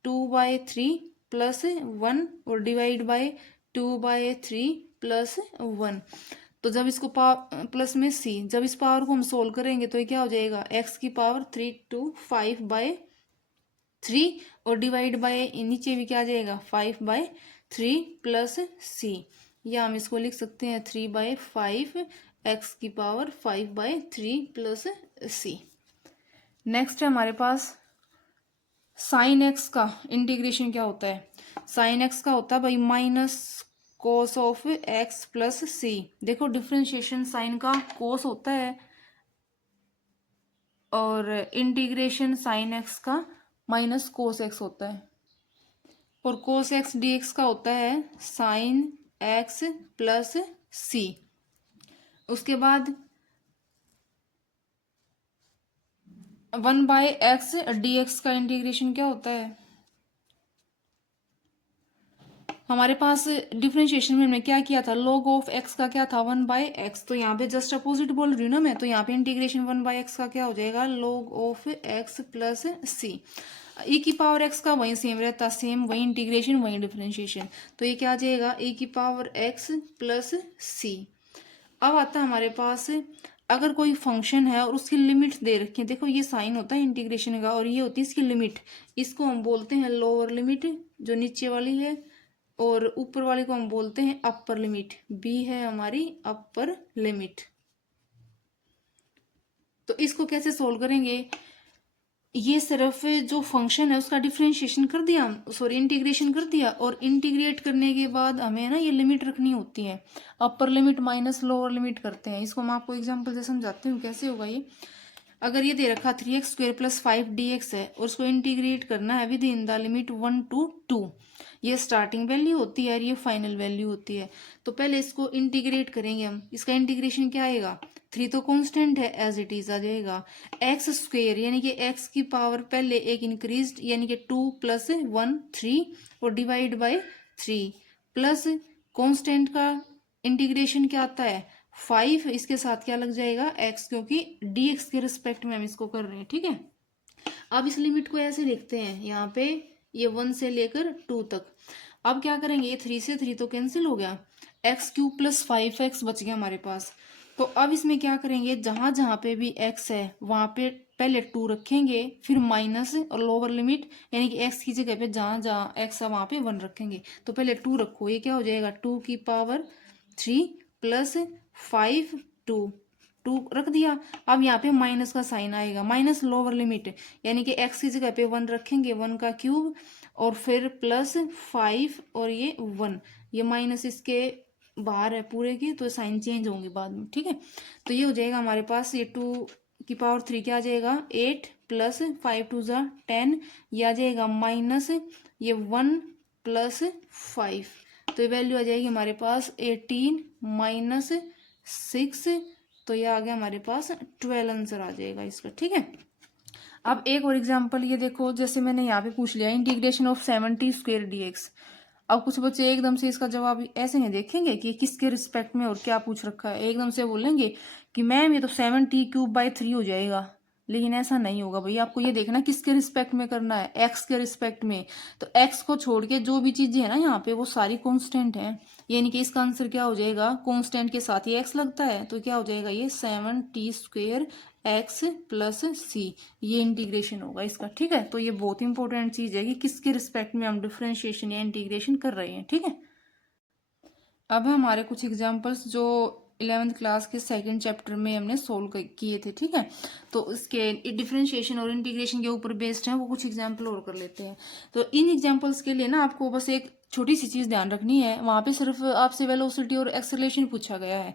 2/3 + 1 और डिवाइड बाय 2/3 + 1। तो जब इसको प्लस में c, जब इस पावर को हम सोल्व करेंगे तो ये क्या हो जाएगा, x की पावर 3/5/3 और डिवाइड बाय नीचे भी क्या आ जाएगा 5/3 + c, या हम इसको लिख सकते हैं 3/5 x की पावर 5/3 + c। नेक्स्ट है हमारे पास साइन एक्स का इंटीग्रेशन क्या होता है। साइन एक्स का होता है भाई -cos x + c। देखो डिफ्रेंशिएशन साइन का कोस होता है और इंटीग्रेशन साइन एक्स का -cos x होता है, और cos x dx का होता है साइन x + c। उसके बाद 1/x dx का इंटीग्रेशन क्या होता है, हमारे पास डिफरेंशिएशन में हमने क्या किया था, log ऑफ x का क्या था 1/x, तो यहाँ पे जस्ट अपोजिट बोल रही हूँ ना मैं, तो यहाँ पे इंटीग्रेशन 1/x का क्या हो जाएगा log of x + c। e की पावर x का वही सेम रहता, सेम वही इंटीग्रेशन वही डिफरेंशिएशन, तो ये क्या आ जाएगा e की पावर x + c। अब आता है हमारे पास, अगर कोई फंक्शन है और उसकी लिमिट दे रखी है, देखो ये साइन होता है इंटीग्रेशन का और ये होती है इसकी लिमिट, इसको हम बोलते हैं लोअर लिमिट जो नीचे वाली है, और ऊपर वाले को हम बोलते हैं अपर लिमिट, b है हमारी अपर लिमिट। तो इसको कैसे सोल्व करेंगे, ये सिर्फ जो फंक्शन है उसका डिफरेंशिएशन कर दिया, सॉरी इंटीग्रेशन कर दिया, और इंटीग्रेट करने के बाद हमें ना ये लिमिट रखनी होती है, upper limit minus lower limit करते हैं। इसको मैं आपको एग्जांपल से समझाती हूँ कैसे होगा ये। अगर ये दे रखा 3x² + 5 dx है और उसको इंटीग्रेट करना है with in the limit 1 to 2, ये स्टार्टिंग वैल्यू होती है और ये फाइनल वैल्यू होती है। तो पहले इसको इंटीग्रेट करेंगे हम, इसका इंटीग्रेशन क्या आएगा, 3 तो कांस्टेंट है एज इट इज आ जाएगा, x² यानी कि x की पावर पहले एक इंक्रीज यानी कि 2 + 1 3 और डिवाइड बाय 3 प्लस कांस्टेंट का इंटीग्रेशन क्या आता है 5, इसके साथ क्या लग जाएगा x, क्योंकि dx के रिस्पेक्ट में हम इसको कर रहे हैं, ठीक है। अब इस लिमिट को ऐसे लिखते हैं, यहाँ पे ये 1 से लेकर 2 तक। अब क्या करेंगे, ये 3 से 3 तो कैंसिल हो गया, x³ + 5x बच गया हमारे पास। तो अब इसमें क्या करेंगे, जहां जहां पे भी x है वहां पे पहले 2 रखेंगे, फिर माइनस और लोअर लिमिट यानी कि x की जगह पे जहां जहां x है वहां पे 1 रखेंगे। तो पहले 2 रखो, ये क्या हो जाएगा 2 की पावर 3 + 5 2 रख दिया। अब यहाँ पे माइनस का साइन आएगा, माइनस लोअर लिमिट यानी कि x की जगह पे 1 रखेंगे, 1 का क्यूब और फिर +5 और ये 1, ये माइनस इसके बाहर है पूरे के, तो साइन चेंज होंगे बाद में, ठीक है। तो ये हो जाएगा हमारे पास, ये 2 की पावर 3 क्या आ जाएगा 8 + 5 2 = 10, ये आ जाएगा माइनस ये 1 + 5, तो ये वैल्यू आ जाएगी हमारे पास 18 - 6, तो ये आ गया हमारे पास 12 आंसर आ जाएगा इसका, ठीक है। अब एक और एग्जांपल ये देखो, जैसे मैंने यहाँ पे पूछ लिया इंटीग्रेशन ऑफ 70² dx। अब कुछ बच्चे एकदम से इसका जवाब ऐसे नहीं देखेंगे कि किसके रिस्पेक्ट में और क्या पूछ रखा है, एकदम से बोलेंगे कि मैम ये तो 70³/3 हो जाएगा, लेकिन ऐसा नहीं होगा भाई, आपको ये देखना किसके रिस्पेक्ट में करना है, एक्स के रिस्पेक्ट में। तो एक्स को छोड़ के जो भी चीजें है ना यहाँ पे वो सारी कांस्टेंट है, यानी कि इसका आंसर क्या हो जाएगा, कांस्टेंट के साथ ही एक्स लगता है तो क्या हो जाएगा ये 7t² एक्स प्लस सी, ये इंटीग्रेशन होगा इसका। ठीक है, तो ये बहुत इंपॉर्टेंट चीज है कि किसके रिस्पेक्ट में हम डिफरेंशिएशन या इंटीग्रेशन कर रहे हैं। ठीक है, अब हमारे कुछ एग्जांपल्स जो 11th क्लास के सेकंड चैप्टर में हमने सोल्व किए थे। ठीक है, तो इसके डिफरेंशिएशन और इंटीग्रेशन के ऊपर बेस्ड है, वो कुछ एग्जांपल और कर लेते हैं। तो इन एग्जांपल्स के लिए ना आपको बस एक छोटी सी चीज ध्यान रखनी है, वहां पे सिर्फ आपसे वेलोसिटी और एक्सेलरेशन पूछा गया है।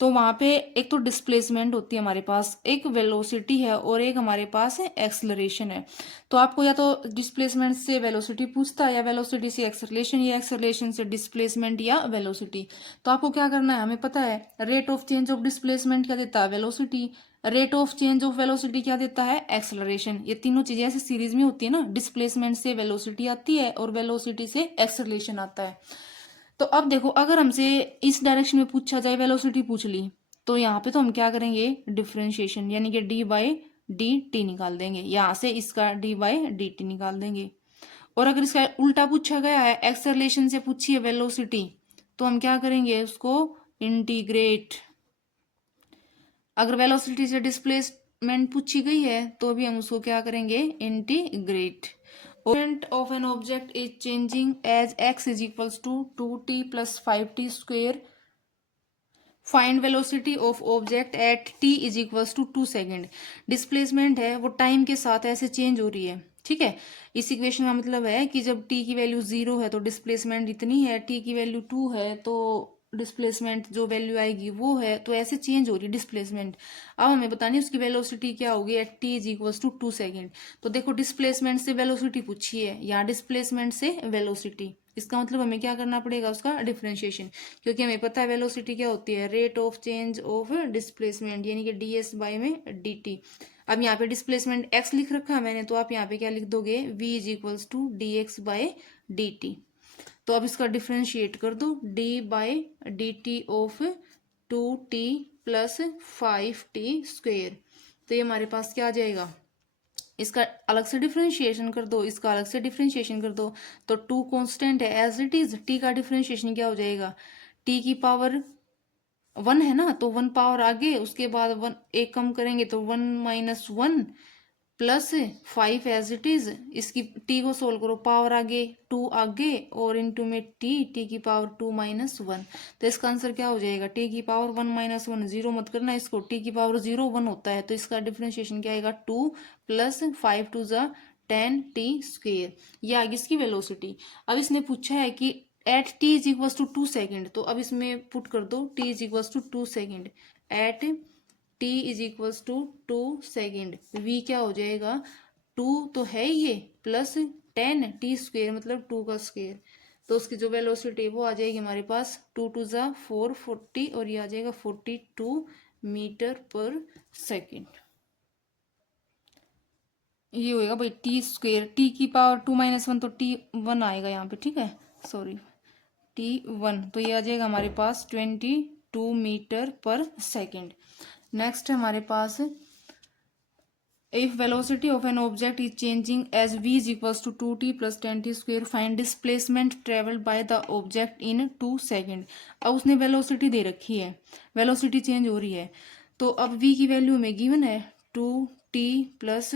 तो वहां पे एक तो डिस्प्लेसमेंट होती है हमारे पास, एक वेलोसिटी है और एक हमारे पास एक्सेलरेशन है। तो आपको या तो डिस्प्लेसमेंट से वेलोसिटी पूछता है या वेलोसिटी से एक्सेलरेशन या एक्सेलरेशन से डिस्प्लेसमेंट या वेलोसिटी। तो आपको क्या करना है, हमें पता है rate of change of displacement क्या देता है, velocity. Rate of change of velocity क्या देता है, एक्सेलरेशन। ये तीनों चीजें ऐसे सीरीज में होती है ना, डिस्प्लेसमेंट से वेलोसिटी आती है और वेलोसिटी से एक्सेलरेशन आता है। तो अब देखो अगर हमसे इस डायरेक्शन में पूछा जाए, वेलोसिटी पूछ ली, तो यहाँ पे तो हम क्या करेंगे, डिफरेंशिएशन यानी कि डी बाई डी टी निकाल देंगे, यहाँ से इसका डी बाई डी टी निकाल देंगे। और अगर इसका उल्टा पूछा गया है, एक्सेलरेशन से पूछी है वेलोसिटी, तो हम क्या करेंगे, उसको इंटीग्रेट। अगर वेलोसिटी से डिस्प्लेसमेंट पूछी गई है तो भी हम उसको क्या करेंगे, integrate. Movement of an object is changing as x is equals to 2t plus 5t². Find velocity of object at t is equals to 2 second. Displacement है वो टाइम के साथ ऐसे चेंज हो रही है। ठीक है, इस इक्वेशन का मतलब है कि जब t की वैल्यू 0 है तो डिस्प्लेसमेंट इतनी है, t की वैल्यू 2 है तो डिस्प्लेसमेंट जो वैल्यू आएगी वो है, तो ऐसे चेंज हो रही है डिस्प्लेसमेंट। अब हमें बतानी उसकी वेलोसिटी क्या होगी at t is equals to 2 second. तो देखो डिस्प्लेसमेंट से वेलोसिटी पूछी है, यहाँ डिस्प्लेसमेंट से वेलोसिटी, इसका मतलब हमें क्या करना पड़ेगा, उसका डिफरेंशिएशन। क्योंकि हमें पता है वेलोसिटी क्या होती है, rate of change of displacement यानी कि ds बाई में dt। अब यहाँ पे डिस्प्लेसमेंट x लिख रखा है मैंने, तो आप यहाँ पे क्या लिख दोगे, v is equals to d x by d t. तो अब इसका डिफ्रेंशिएट कर दो, d by d t of 2t plus 5t²। तो ये हमारे पास क्या आ जाएगा, इसका अलग से डिफरेंशिएशन कर दो, इसका अलग से डिफरेंशिएशन कर दो। तो 2 कांस्टेंट है एज इट इज, t का डिफरेंशिएशन क्या हो जाएगा, t की पावर 1 है ना, तो 1 पावर आगे, उसके बाद 1 एक कम करेंगे तो 1 minus 1 plus 5 as it is. इसकी t को सोल्व करो, पावर आगे 2 आगे और इनटू में t की पावर 2 माइनस 1। तो इसका आंसर क्या हो जाएगा, t की पावर 1 माइनस 1, जीरो मत करना इसको, t की पावर 0 1 होता है, तो इसका डिफरेंशिएशन क्या आएगा, 2 प्लस 5 टू ज़ा 10t²। ये आगे इसकी वेलोसिटी। अब इसने पूछा है कि at t is equals to 2 second, तो अब इसमें पुट कर दो t is equals to 2 second at t is equals to 2 second. v क्या हो जाएगा, 2 तो है ये प्लस 10t² मतलब 2 का स्क्वायर। तो उसकी जो वेलोसिटी वो आ जाएगी हमारे पास 2 टू ज़ा 4 40 और ये आ जाएगा 42 मीटर पर सेकेंड। ये होएगा भाई t², t की पावर 2 माइनस 1 तो t1 आएगा यहाँ पे। ठीक है, सॉरी t1, तो ये आ जाएगा हमारे पास 22 मीटर पर सेकेंड। नेक्स्ट है हमारे पास, if velocity of an object is changing as v is equals to 2t plus 10t², find displacement travelled by the object in 2 second. अब उसने वेलोसिटी दे रखी है, वेलोसिटी चेंज हो रही है, तो अब v की वैल्यू में गिवन है 2t प्लस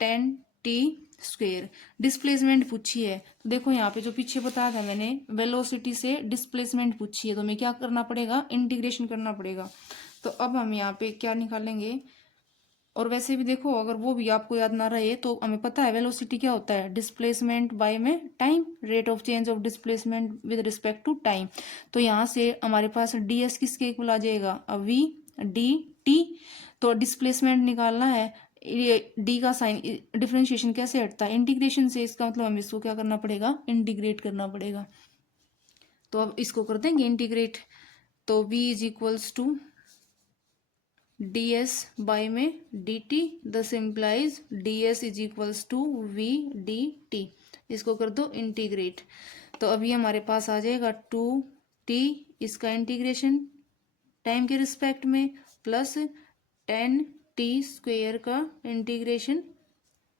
10t²। डिस्प्लेसमेंट पूछी है, तो देखो यहाँ पे जो पीछे बताया था मैंने, वेलोसिटी से डिस्प्लेसमेंट पूछी है, तो हमें क्या करना पड़ेगा, इंटीग्रेशन करना पड़ेगा। तो अब हम यहाँ पे क्या निकालेंगे, और वैसे भी देखो अगर वो भी आपको याद ना रहे तो हमें पता है वेलोसिटी क्या होता है, डिस्प्लेसमेंट बाय में time, rate of change of displacement with respect to time. तो यहाँ से हमारे पास ds किसके इक्वल आ जाएगा, v डी टी। तो डिस्प्लेसमेंट निकालना है, ये d का साइन डिफरेंशिएशन कैसे हटता है, इंटीग्रेशन से, इसका मतलब हमें इसको क्या करना पड़ेगा, इंटीग्रेट करना पड़ेगा। तो अब इसको कर देंगे इंटीग्रेट, तो v is equals to ds by में dt, thus implies ds is equals to v dt। इसको कर दो इंटीग्रेट, तो अभी हमारे पास आ जाएगा 2t, इसका इंटीग्रेशन टाइम के रिस्पेक्ट में, प्लस टी स्क्वेयर का इंटीग्रेशन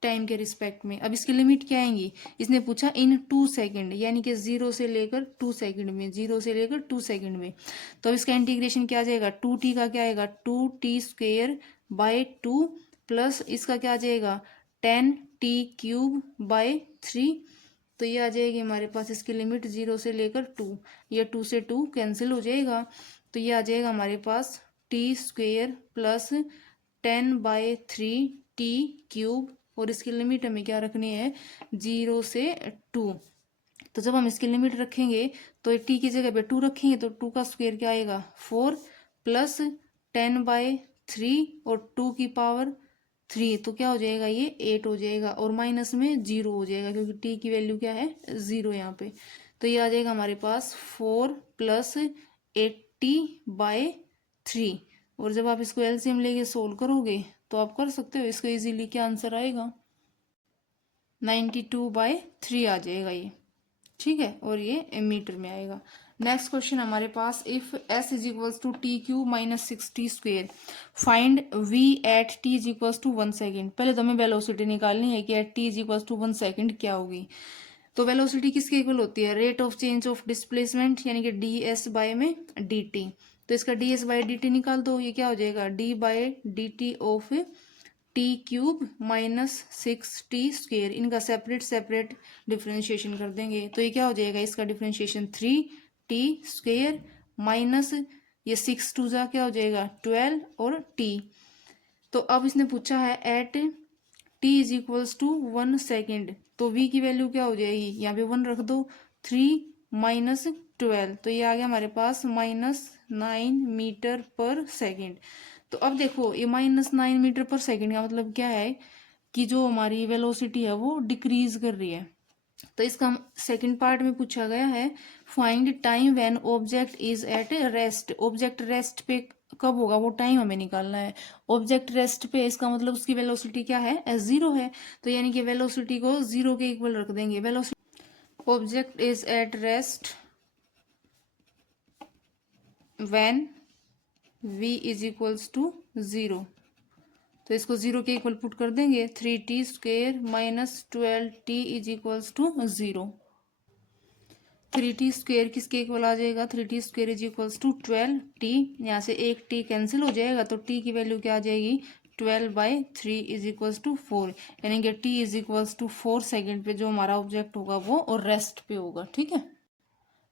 टाइम के रिस्पेक्ट में। अब इसकी लिमिट क्या आएंगी, इसने पूछा इन 2 सेकेंड, यानी कि 0 से लेकर 2 सेकेंड में, 0 से लेकर 2 सेकेंड में। तो अब इसका इंटीग्रेशन क्या आ जाएगा, 2t का क्या आएगा 2t स्क्वेयर बाय 2 प्लस इसका क्या आ जाएगा 10t क्यूब बाय 3। तो ये आ जाएगी हमारे पास इसकी लिमिट 0 से लेकर 2, ये 2 से 2 कैंसिल हो जाएगा। तो ये आ जाएगा हमारे पास T square plus 10/3 t cube, और इसकी लिमिट हमें क्या रखनी है 0 से 2। तो जब हम इसकी लिमिट रखेंगे तो टी की जगह पे 2 रखेंगे तो 2 का स्क्वायर क्या आएगा 4 प्लस 10/3 और 2 की पावर 3, तो क्या हो जाएगा ये 8 हो जाएगा, और माइनस में 0 हो जाएगा क्योंकि टी की वैल्यू क्या है 0 यहाँ पे। तो ये आ जाएगा हमारे पास 4 प्लस 80/3, और जब आप इसको एलसीएम लेके सोल्व करोगे तो आप कर सकते हो इसका इजीली, क्या आंसर आएगा 92/3 आ जाएगा ये, ठीक है, और ये मीटर में आएगा। नेक्स्ट क्वेश्चन हमारे पास, if s is equals to t q minus 6t square find v at t is equals to 1 second. पहले तो हमें वेलोसिटी निकालनी है कि at t is equals to 1 second क्या होगी। तो वेलोसिटी किसके इक्वल होती है, rate of change of displacement यानी कि ds बाय में dt। तो इसका ds बाय dt निकाल दो, ये क्या हो जाएगा d by dt of t cube minus 6t square, इनका सेपरेट सेपरेट डिफ्रेंशिएशन कर देंगे। तो ये क्या हो जाएगा इसका डिफ्रेंशिएशन 3t स्क्वेयर माइनस ये 6 2 जा क्या हो जाएगा 12 और t। तो अब इसने पूछा है at t is equals to 1 second, तो v की वैल्यू क्या हो जाएगी, यहाँ पे 1 रख दो, 3 माइनस 12, तो ये आ गया हमारे पास -9 मीटर पर सेकेंड। तो अब देखो ये -9 मीटर पर सेकेंड का मतलब क्या है कि जो हमारी वेलोसिटी है वो डिक्रीज कर रही है। तो इसका सेकंड पार्ट में पूछा गया है find time when object is at rest. Object rest पे कब होगा वो टाइम हमें निकालना है। ऑब्जेक्ट रेस्ट पे इसका मतलब उसकी वेलोसिटी क्या है 0 है, तो यानी कि वेलोसिटी को 0 के इक्वल रख देंगे। Velocity object is at rest when v is equals to 0, तो इसको 0 के इक्वल पुट कर देंगे, 3t square minus 12t is equals to 0। 3t square किसके इक्वल आ जाएगा, 3t square is equals to 12t, यहाँ से एक t कैंसिल हो जाएगा तो t की वैल्यू क्या आ जाएगी 12/3 इज इक्वल्स टू 4, यानी कि t is equals to 4 second पे जो हमारा ऑब्जेक्ट होगा वो और रेस्ट पे होगा, ठीक है।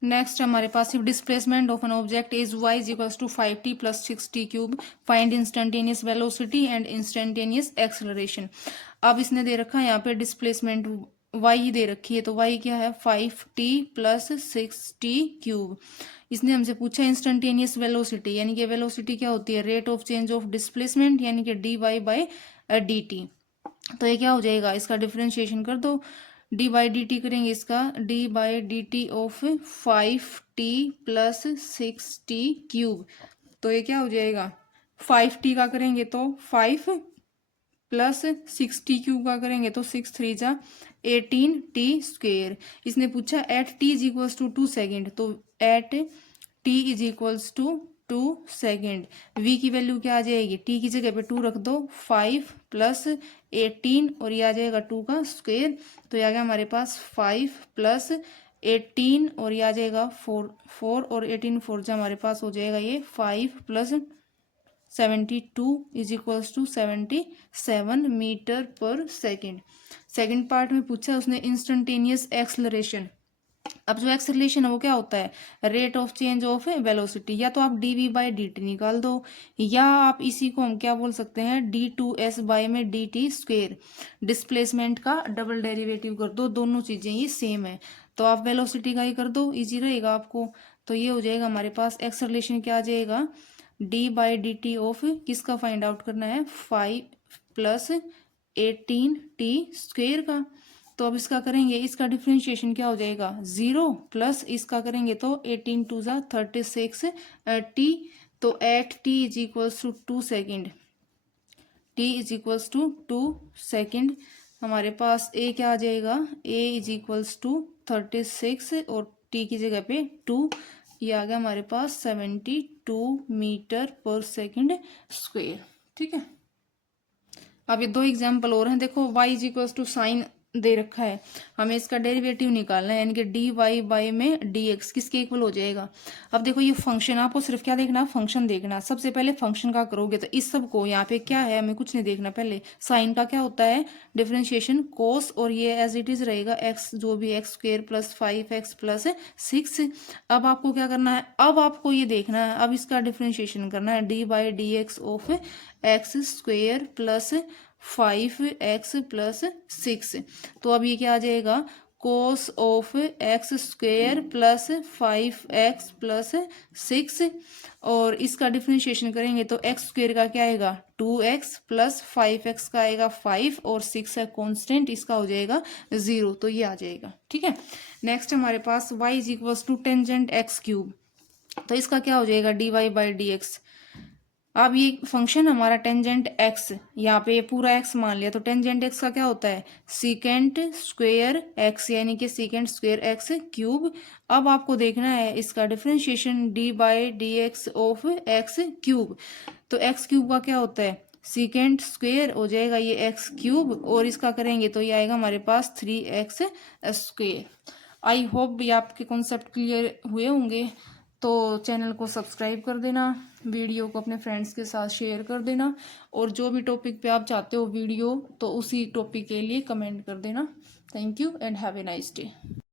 नेक्स्ट हमारे पास if displacement of an object is y is equals to 5t plus 6t cube find instantaneous velocity and instantaneous acceleration. अब इसने दे रखा है यहाँ पे डिस्प्लेसमेंट y दे रखी है, तो y क्या है 5t प्लस 6t क्यूब। इसने हमसे पूछा इंस्टेंटेनियस वेलोसिटी, यानी कि वेलोसिटी क्या होती है rate of change of displacement यानी कि dy/dt। तो ये क्या हो जाएगा इसका डिफरेंशिएशन कर दो, डी बाई डी टी करेंगे इसका d/dt of 5t plus 6t cube. तो ये क्या हो जाएगा 5t का करेंगे तो 5 प्लस 6t क्यूब का करेंगे तो 6 3 जा 18t स्क्वेयर। इसने पूछा at t is equals to 2 second, तो eight t is equals to 2 second v की वैल्यू क्या आ जाएगी, t की जगह पे 2 रख दो, 5 प्लस 18 और ये आ जाएगा 2 का स्क्वेयर। तो ये आ गया हमारे पास 5 प्लस 18 और ये आ जाएगा 4 और 18 4 जा हमारे पास हो जाएगा ये 5 plus 72 is equals to 77 metre पर सेकेंड। सेकेंड पार्ट में पूछा उसने इंस्टेंटेनियस एक्सलरेशन। अब जो एक्सेलरेशन है वो क्या होता है rate of change of velocity, या तो आप dv/dt निकाल दो या आप इसी को हम क्या बोल सकते हैं d2s बाय में dt स्क्वेयर, डिस्प्लेसमेंट का डबल डेरिवेटिव कर दो, दोनों चीजें ये सेम है। तो आप वेलोसिटी का ही कर दो, इजी रहेगा आपको। तो ये हो जाएगा हमारे पास एक्सेलरेशन क्या आ जाएगा d/dt ऑफ किसका फाइंड आउट करना है 5 प्लस 18t स्क्वेयर का। तो अब इसका करेंगे इसका डिफ्रेंशिएशन क्या हो जाएगा 0 प्लस इसका करेंगे तो 18 2 जा 36 t, तो eight t is equals to 2 second, t is equals to 2 second हमारे पास a क्या आ जाएगा a इज इक्वल्स टू 36 और t की जगह पे 2, ये आ गया हमारे पास 72 मीटर पर सेकेंड स्क्वेयर, ठीक है। अब ये 2 एग्जाम्पल और हैं। देखो y is equal to sine दे रखा है, हमें इसका डेरिवेटिव निकालना है, यानी कि डी वाई बाई में डी एक्स किसके इक्वल हो जाएगा। अब देखो ये फंक्शन, आपको सिर्फ क्या देखना, फंक्शन देखना। सबसे पहले फंक्शन का करोगे तो इस सब को, यहाँ पे क्या है हमें कुछ नहीं देखना, पहले साइन का क्या होता है डिफरेंशिएशन कोस, और ये एज इट इज रहेगा एक्स, जो भी x square plus 5x plus 6। अब आपको क्या करना है, अब आपको ये देखना है, अब इसका डिफरेंशिएशन करना है, D by D x of x square plus 5x plus 6। तो अब ये क्या आ जाएगा, कोस of x square plus 5x plus 6, और इसका डिफरेंशिएशन करेंगे तो एक्स स्क्वेयर का क्या आएगा 2x प्लस 5x का आएगा 5, और 6 है कॉन्स्टेंट, इसका हो जाएगा 0, तो ये आ जाएगा। ठीक है, नेक्स्ट हमारे पास y is equal to tangent x cube, तो इसका क्या हो जाएगा d Y by D x. अब ये फंक्शन हमारा टेंजेंट एक्स, यहाँ पे ये पूरा एक्स मान लिया, तो टेंजेंट एक्स का क्या होता है सीकेंट स्क्वेयर एक्स, यानी कि सीकेंट स्क्वेयर एक्स क्यूब। अब आपको देखना है इसका differentiation D by D x of x cube, तो एक्स क्यूब का क्या होता है सीकेंट स्क्वेयर हो जाएगा ये एक्स क्यूब, और इसका करेंगे तो ये आएगा हमारे पास 3x स्क्वेयर। आई होप ये आपके कॉन्सेप्ट क्लियर हुए होंगे, तो चैनल को सब्सक्राइब कर देना, वीडियो को अपने फ्रेंड्स के साथ शेयर कर देना, और जो भी टॉपिक पे आप चाहते हो वीडियो, तो उसी टॉपिक के लिए कमेंट कर देना। Thank you and have a nice day.